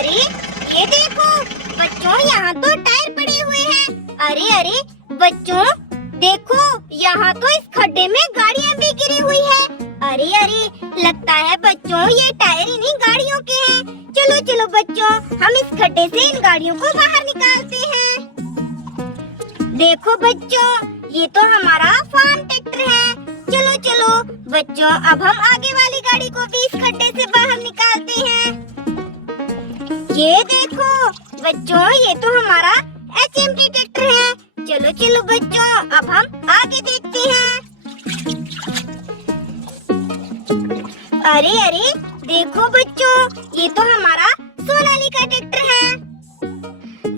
अरे ये देखो बच्चों, यहाँ तो टायर पड़े हुए हैं। अरे अरे बच्चों देखो, यहाँ तो इस खड्डे में गाड़ियाँ भी गिरी हुई है। अरे अरे लगता है बच्चों ये टायर इन्हीं गाड़ियों के हैं। चलो चलो बच्चों, हम इस खड्डे से इन गाड़ियों को बाहर निकालते हैं। देखो बच्चों, ये तो हमारा फार्म ट्रैक्टर है। चलो चलो बच्चों, अब हम आगे वाली गाड़ी को भी इस खड्डे से बाहर निकालते हैं। ये देखो बच्चों, ये तो हमारा HMT ट्रैक्टर है। चलो चलो बच्चों, अब हम आगे देखते हैं। अरे अरे देखो बच्चों, ये तो हमारा सोनालिका ट्रैक्टर है।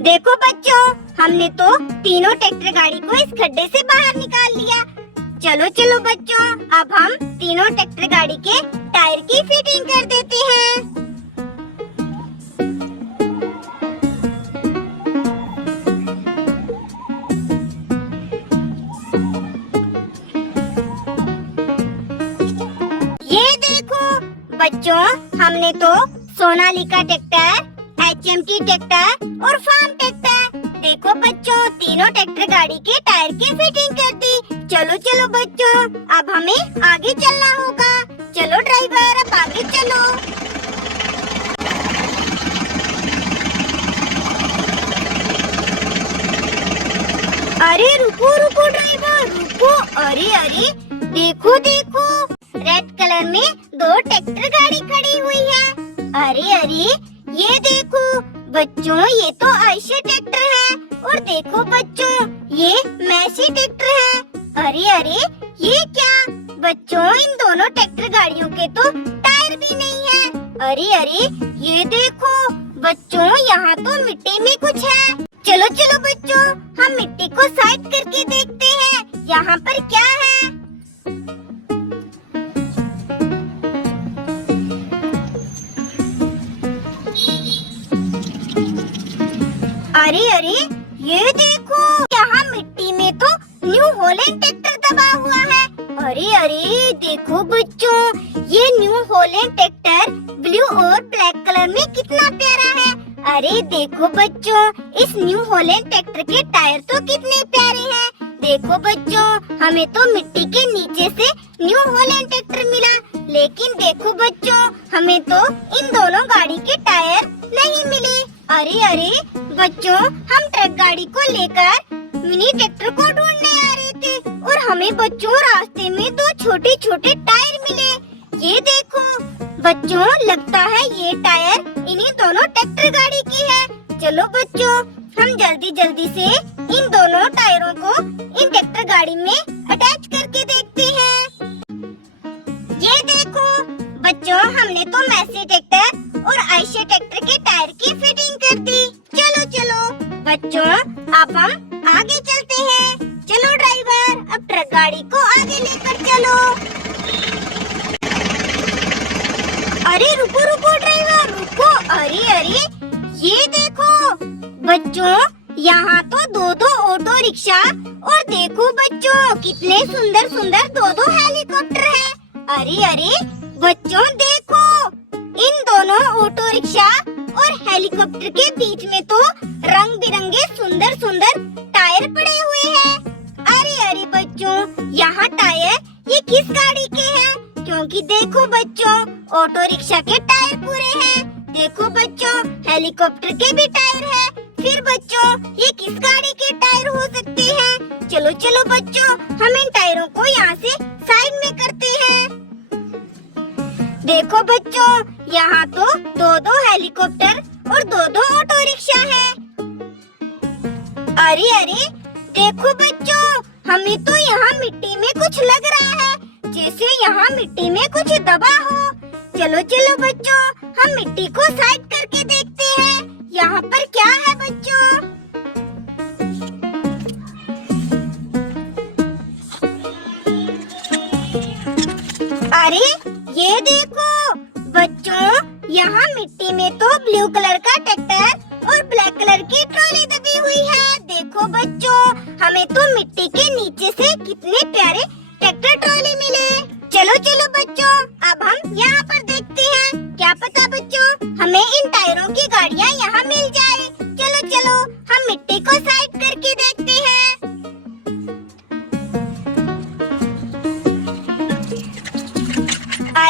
देखो बच्चों, हमने तो तीनों ट्रैक्टर गाड़ी को इस खड्डे से बाहर निकाल लिया। चलो चलो बच्चों, अब हम तीनों ट्रैक्टर गाड़ी के टायर की फिटिंग कर देते हैं। ये देखो बच्चों, हमने तो सोनालिका ट्रैक्टर, HMT ट्रैक्टर और फार्म ट्रैक्टर, देखो बच्चों तीनों ट्रैक्टर गाड़ी के टायर की फिटिंग कर दी। चलो चलो बच्चों, अब हमें आगे चलना होगा। चलो ड्राइवर, अब आगे चलो। अरे रुको रुको ड्राइवर, रुको। अरे अरे देखो देखो, रेड कलर में दो ट्रैक्टर गाड़ी खड़ी हुई है। अरे अरे ये देखो बच्चों, ये तो आयशर ट्रैक्टर है। और देखो बच्चों, ये मैसी ट्रैक्टर है। अरे अरे ये क्या बच्चों, इन दोनों ट्रैक्टर गाड़ियों के तो टायर भी नहीं है। अरे अरे ये देखो बच्चों, यहाँ तो मिट्टी में कुछ है। चलो चलो बच्चों, हम मिट्टी को साइड करके देखते हैं यहाँ पर क्या है। अरे अरे ये देखो, यहाँ मिट्टी में तो न्यू हॉलैंड ट्रैक्टर दबा हुआ है। अरे अरे देखो बच्चों, ये न्यू हॉलैंड ट्रैक्टर ब्लू और ब्लैक कलर में कितना प्यारा है। अरे देखो बच्चों, इस न्यू हॉलैंड ट्रैक्टर के टायर तो कितने प्यारे हैं। देखो बच्चों, हमें तो मिट्टी के नीचे से न्यू हॉलैंड ट्रैक्टर मिला, लेकिन देखो बच्चों, हमें तो इन दोनों गाड़ी के टायर नहीं मिले। अरे अरे बच्चों, हम ट्रक गाड़ी को लेकर मिनी ट्रैक्टर को ढूंढने आ रहे थे और हमें बच्चों रास्ते में दो छोटे छोटे टायर मिले। ये देखो बच्चों, लगता है ये टायर इन्हीं दोनों ट्रैक्टर गाड़ी की है। चलो बच्चों, हम जल्दी जल्दी से इन दोनों टायरों को इन ट्रैक्टर गाड़ी में अटैच करके देखते हैं। ये देखो बच्चों, हमने तो मैसी ट्रैक्टर और आयशर ट्रैक्टर के टायर की फिटिंग कर दी। चलो चलो बच्चों, अब हम आगे चलते हैं। चलो ड्राइवर, अब ट्रक गाड़ी को आगे लेकर चलो। अरे रुको रुको ड्राइवर, रुको। अरे अरे ये देखो बच्चों, यहाँ तो दो दो ऑटो रिक्शा और देखो बच्चों कितने सुंदर सुंदर दो दो हेलीकॉप्टर है। अरे अरे बच्चों देखो, इन दोनों ऑटो रिक्शा और हेलीकॉप्टर के बीच में तो रंग बिरंगे सुंदर सुंदर टायर पड़े हुए हैं। अरे अरे बच्चों, यहाँ टायर ये किस गाड़ी के हैं? क्योंकि देखो बच्चों, ऑटो रिक्शा के टायर पूरे हैं। देखो बच्चों, हेलीकॉप्टर के भी टायर है। फिर बच्चों, ये किस गाड़ी के टायर हो सकते हैं? चलो चलो बच्चों, हम इन टायरों को यहाँ से साइड में करते हैं। देखो बच्चों, यहाँ तो दो दो हेलीकॉप्टर और दो दो ऑटो रिक्शा है। अरे अरे देखो बच्चों, हमें तो यहाँ मिट्टी में कुछ लग रहा है, जैसे यहाँ मिट्टी में कुछ दबा हो। चलो चलो बच्चों, हम मिट्टी को साइड करके देखते हैं यहाँ पर क्या है बच्चों। अरे ये देखो बच्चों, यहाँ मिट्टी में तो ब्लू कलर का ट्रैक्टर और ब्लैक कलर की ट्रॉली दबी हुई है। देखो बच्चों, हमें तो मिट्टी के नीचे से कितने प्यारे ट्रैक्टर ट्रॉली मिले। चलो चलो बच्चों, अब हम यहाँ पर देखते हैं। क्या पता बच्चों, हमें इन टायरों की गाड़ियाँ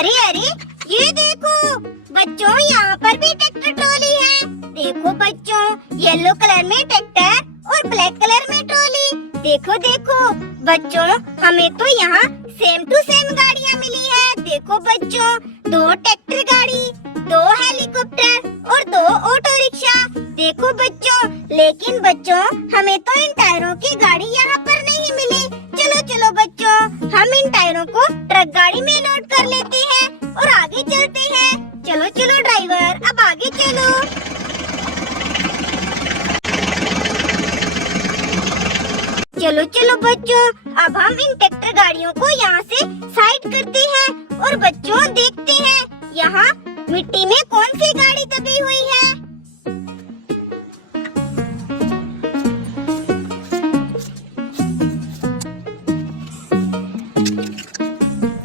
अरे अरे ये देखो बच्चों, यहाँ पर भी ट्रैक्टर ट्रॉली है। देखो बच्चों, येलो कलर में ट्रैक्टर और ब्लैक कलर में ट्रॉली। देखो देखो बच्चों, हमें तो यहाँ सेम टू सेम गाड़ियाँ मिली है। देखो बच्चों, 2 ट्रैक्टर गाड़ी, 2 हेलीकॉप्टर और 2 ऑटो रिक्शा। देखो बच्चों, लेकिन बच्चों हमें तो इन टायरों की गाड़ी यहाँ पर नहीं मिली। चलो चलो बच्चों, हम इन टायरों को ट्रक गाड़ी में लोड कर लेते हैं और आगे चलते हैं। चलो चलो ड्राइवर, अब आगे चलो। चलो चलो बच्चों, अब हम इन ट्रैक्टर गाड़ियों को यहाँ से साइड करते हैं और बच्चों देखते हैं यहाँ मिट्टी में कौन सी गाड़ी दबी हुई है।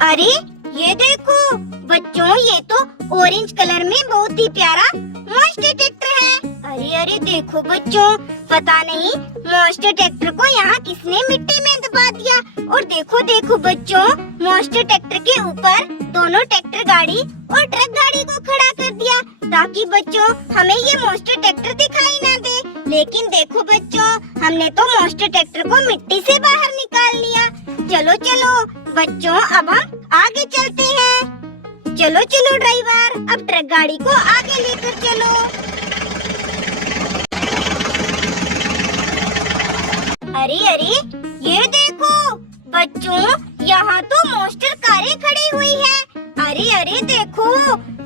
अरे ये देखो बच्चों, ये तो ऑरेंज कलर में बहुत ही प्यारा मॉन्स्टर ट्रैक्टर है। अरे अरे देखो बच्चों, पता नहीं मॉन्स्टर ट्रैक्टर को यहाँ किसने मिट्टी में दबा दिया। और देखो देखो बच्चों, मॉन्स्टर ट्रैक्टर के ऊपर दोनों ट्रैक्टर गाड़ी और ट्रक गाड़ी को खड़ा कर दिया ताकि बच्चों हमें ये मॉन्स्टर ट्रैक्टर दिखाई ना दे। लेकिन देखो बच्चों, हमने तो मॉन्स्टर ट्रैक्टर को मिट्टी से बाहर निकाल लिया। चलो चलो बच्चों, अब हम आगे चलते हैं। चलो चलो ड्राइवर, अब ट्रक गाड़ी को आगे लेकर चलो। अरे अरे ये देखो बच्चों, यहाँ तो मॉन्स्टर कारें खड़ी हुई है। अरे अरे देखो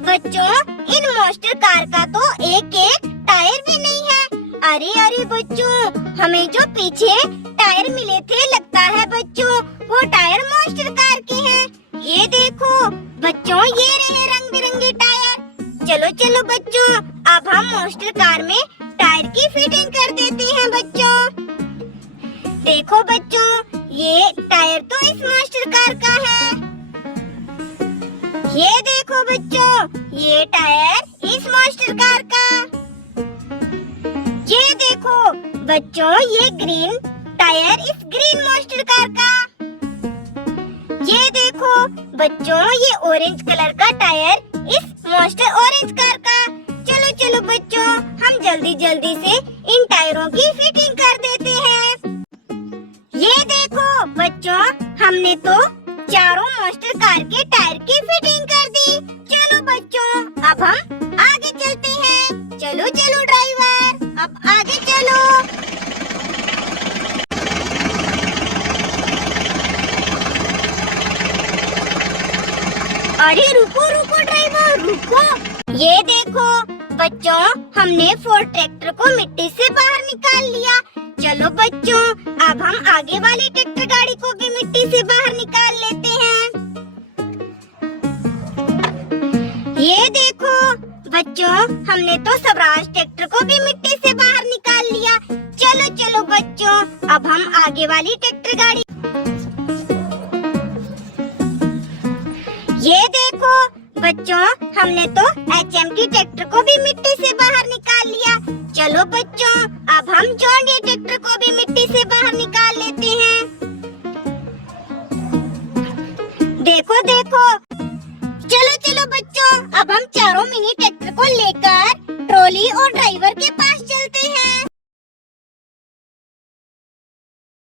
बच्चों, इन मॉन्स्टर कार का तो एक एक टायर भी नहीं है। अरे अरे बच्चों, हमें जो पीछे टायर मिले थे, लगता है बच्चों वो टायर मॉन्स्टर कार के हैं। ये देखो बच्चों, ये रहे रंग बिरंगे टायर। चलो चलो बच्चों, अब हम मॉन्स्टर कार में टायर की फिटिंग कर देते हैं बच्चों। देखो बच्चों, ये टायर तो इस मॉन्स्टर कार का है। ये देखो बच्चों, ये टायर इस मॉन्स्टर कार का। ये देखो बच्चों, ये ग्रीन टायर इस ग्रीन मॉन्स्टर कार का। ये देखो बच्चों, ये ऑरेंज कलर का टायर इस मॉन्स्टर ऑरेंज कार का। चलो चलो बच्चों, हम जल्दी जल्दी से इन टायरों की फिटिंग कर देते हैं। ये देखो बच्चों, हमने तो चारों मॉन्स्टर कार के टायर की फिटिंग कर दी। चलो बच्चों, अब हम आगे चलते हैं। चलो चलो ड्राइवर, अब आगे चलो। अरे रुको रुको ड्राइवर, रुको। ये देखो बच्चों, हमने फोर्ड ट्रैक्टर को मिट्टी से बाहर निकाल लिया। चलो बच्चों, अब हम आगे वाली ट्रैक्टर गाड़ी को भी मिट्टी से बाहर निकाल लेते हैं। ये देखो बच्चों, हमने तो स्वराज ट्रैक्टर को भी मिट्टी से बाहर निकाल लिया। चलो चलो बच्चों, अब हम आगे वाली ट्रैक्टर गाड़ी। ये देखो बच्चों, हमने तो HMT ट्रैक्टर को भी मिट्टी से बाहर निकाल लिया। चलो बच्चों, अब हम जॉन डीरे ट्रैक्टर को भी मिट्टी से बाहर निकाल लेते हैं। देखो देखो, चलो चलो बच्चों, अब हम चारों मिनी ट्रैक्टर